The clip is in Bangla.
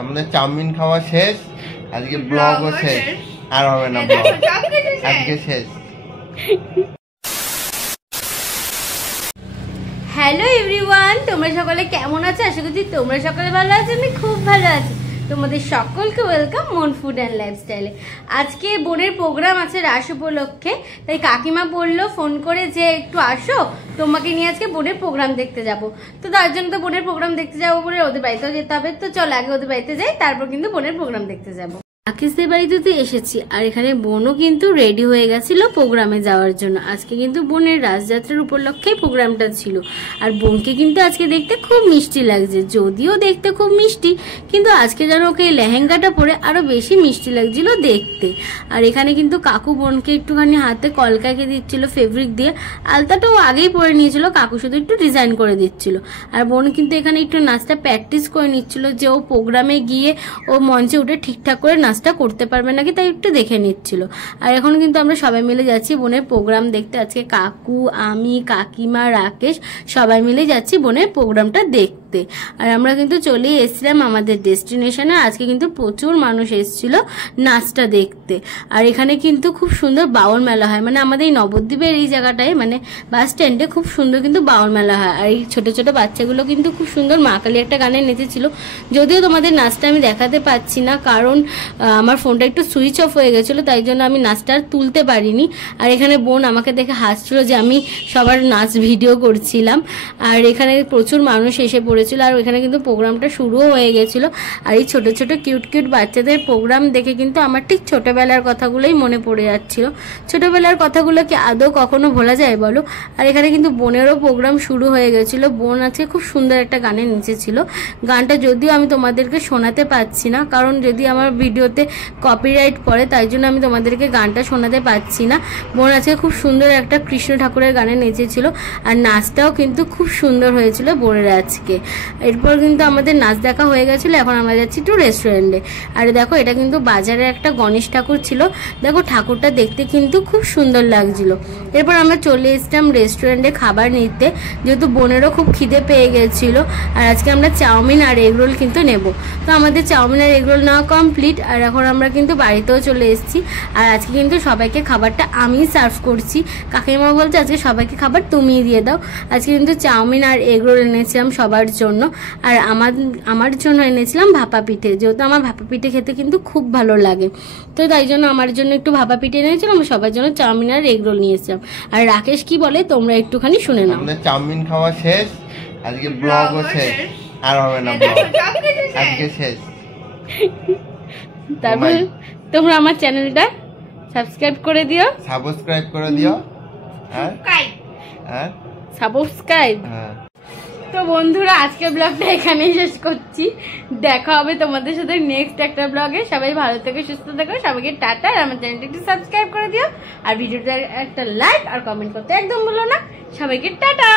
আমাদের চাউমিন খাওয়া শেষ, আজকে ব্লগও শেষ, আর হবে না ব্লগ, আজকে শেষ। হ্যালো এভরিওয়ান, তোমরা সকলে কেমন আছো? আশা করছি তোমরা সকলে ভালো আছো। আমি খুব ভালো আছি। তোমাদের সকলকে ওয়েলকাম মন ফুড অ্যান্ড লাইফস্টাইলে। আজকে বোনের প্রোগ্রাম আছে রাস উপলক্ষে, তাই কাকিমা বললো ফোন করে যে একটু আসো, তোমাকে নিয়ে আজকে বোনের প্রোগ্রাম দেখতে যাব। তো তার জন্য তো বোনের প্রোগ্রাম দেখতে যাবো বলে ওদের বাড়িতেও যেতে হবে। তো চল আগে ওদের বাড়িতে যাই, তারপর কিন্তু বোনের প্রোগ্রাম দেখতে যাবো। রাকেশদের বাড়িতে তো এসেছি, আর এখানে বোনও কিন্তু রেডি হয়ে গেছিল প্রোগ্রামে যাওয়ার জন্য। আজকে কিন্তু বোনের রাসযাত্রার উপলক্ষেই প্রোগ্রামটা ছিল। আর বোনকে কিন্তু আজকে দেখতে খুব মিষ্টি লাগছে, যদিও দেখতে খুব মিষ্টি, কিন্তু আজকে যেন ওকে লেহেঙ্গাটা পরে আরো বেশি মিষ্টি লাগছিল দেখতে। আর এখানে কিন্তু কাকু বোনকে একটুখানি হাতে কলকাকে দিচ্ছিল ফেব্রিক দিয়ে। আলতাটাও আগেই পরে নিয়েছিল, কাকু শুধু একটু ডিজাইন করে দিচ্ছিল। আর বোন কিন্তু এখানে একটু নাচটা প্র্যাকটিস করে নিচ্ছিল, যে ও প্রোগ্রামে গিয়ে ও মঞ্চে উঠে ঠিকঠাক করে নাচটা করতে পারবে নাকি, তাই একটু দেখে নিচ্ছিল। আর এখন কিন্তু আমরা সবাই মিলে যাচ্ছি বোনের প্রোগ্রাম দেখতে। আজকে কাকু, আমি, কাকিমা, রাকেশ সবাই মিলে যাচ্ছি বোনের প্রোগ্রামটা দেখতে। আর আমরা কিন্তু চলে এসেছিলাম আমাদের ডেস্টিনেশনে। আজকে কিন্তু প্রচুর মানুষ এসেছিল নাচটা দেখতে। আর এখানে কিন্তু খুব সুন্দর বাউল মেলা হয়, মানে আমাদের এই নবদ্বীপের এই জায়গাটায়, মানে বাস স্ট্যান্ডে খুব সুন্দর কিন্তু বাউল মেলা হয়। আর এই ছোট ছোট বাচ্চাগুলো কিন্তু খুব সুন্দর মা কালী একটা গানে নেচেছিল। যদিও তোমাদের নাচটা আমি দেখাতে পাচ্ছি না, কারণ আমার ফোনটা একটু সুইচ অফ হয়ে গেছিলো, তাই জন্য আমি নাচটা তুলতে পারিনি। আর এখানে বোন আমাকে দেখে হাসছিল যে আমি সবার নাচ ভিডিও করছিলাম। আর এখানে প্রচুর মানুষ এসে পড়েছিল, আর এখানে কিন্তু প্রোগ্রামটা শুরুও হয়ে গেছিলো। আর এই ছোট ছোট কিউট কিউট বাচ্চাদের প্রোগ্রাম দেখে কিন্তু আমার ঠিক ছোটবেলার কথাগুলোই মনে পড়ে যাচ্ছিল। ছোটবেলার কথাগুলো কি আদৌ কখনো ভোলা যায় বলো? আর এখানে কিন্তু বোনেরও প্রোগ্রাম শুরু হয়ে গেছিলো। বোন আজকে খুব সুন্দর একটা গানে নেচেছিল। গানটা যদিও আমি তোমাদেরকে শোনাতে পারছি না, কারণ যদি আমার ভিডিওতে কপিরাইট পড়ে, তাই জন্য আমি তোমাদেরকে গানটা শোনাতে পারছি না। বোন আজকে খুব সুন্দর একটা কৃষ্ণ ঠাকুরের গানে নেচেছিল, আর নাচটাও কিন্তু খুব সুন্দর হয়েছিল বোনের আজকে। এরপর কিন্তু আমাদের নাচ দেখা হয়ে গেছিলো। এখন আমরা যাচ্ছি একটু রেস্টুরেন্টে। আর দেখো, এটা কিন্তু বাজারে একটা গণেশ ঠাকুর ছিল। দেখো ঠাকুরটা দেখতে কিন্তু খুব সুন্দর লাগছিল। এরপর আমরা চলে এসেছিলাম রেস্টুরেন্টে খাবার নিতে, যেহেতু বোনেরও খুব খিদে পেয়ে গেছিলো। আর আজকে আমরা চাউমিন আর এগরোল কিন্তু নেব। তো আমাদের চাউমিন আর এগরোল নেওয়া কমপ্লিট। আর এখন আমরা কিন্তু বাড়িতেও চলে এসেছি। আর আজকে কিন্তু সবাইকে খাবারটা আমি সার্ভ করছি। কাকিমা বলছে আজকে সবাইকে খাবার তুমিই দিয়ে দাও। আজকে কিন্তু চাউমিন আর এগরোল এনেছিলাম সবার জন্য। আর আমার জন্য এনেছিলাম ভাপা পিঠে, যেহেতু আমার ভাপা পিঠে খেতে কিন্তু খুব ভালো লাগে। তো তাই জন্য আমার জন্য একটু ভাপা পিঠে এনেছিলাম, সবার জন্য চাউমিন আর এগরোল নিয়েছিলাম। আর রাকেশ কি বলে তোমরা একটুখানি শুনে নাও। আমাদের চাউমিন খাওয়া শেষ, আজকে ব্লগও শেষ, আর হবে না ব্লগ, আজকে শেষ। তারপর তোমরা আমার চ্যানেলটা সাবস্ক্রাইব করে দিও, সাবস্ক্রাইব করে দিও, সাবস্ক্রাইব। তো বন্ধুরা, আজকের ব্লগটা এখানেই শেষ করছি। দেখা হবে তোমাদের সাথে নেক্সট একটা ব্লগে। সবাই ভালো থেকো, সুস্থ থেকো, সবাইকে টাটা। আর আমার চ্যানেলটা একটু সাবস্ক্রাইব করে দিও, আর ভিডিওটা একটা লাইক আর কমেন্ট করতে একদম ভুলো না। সবাইকে টাটা।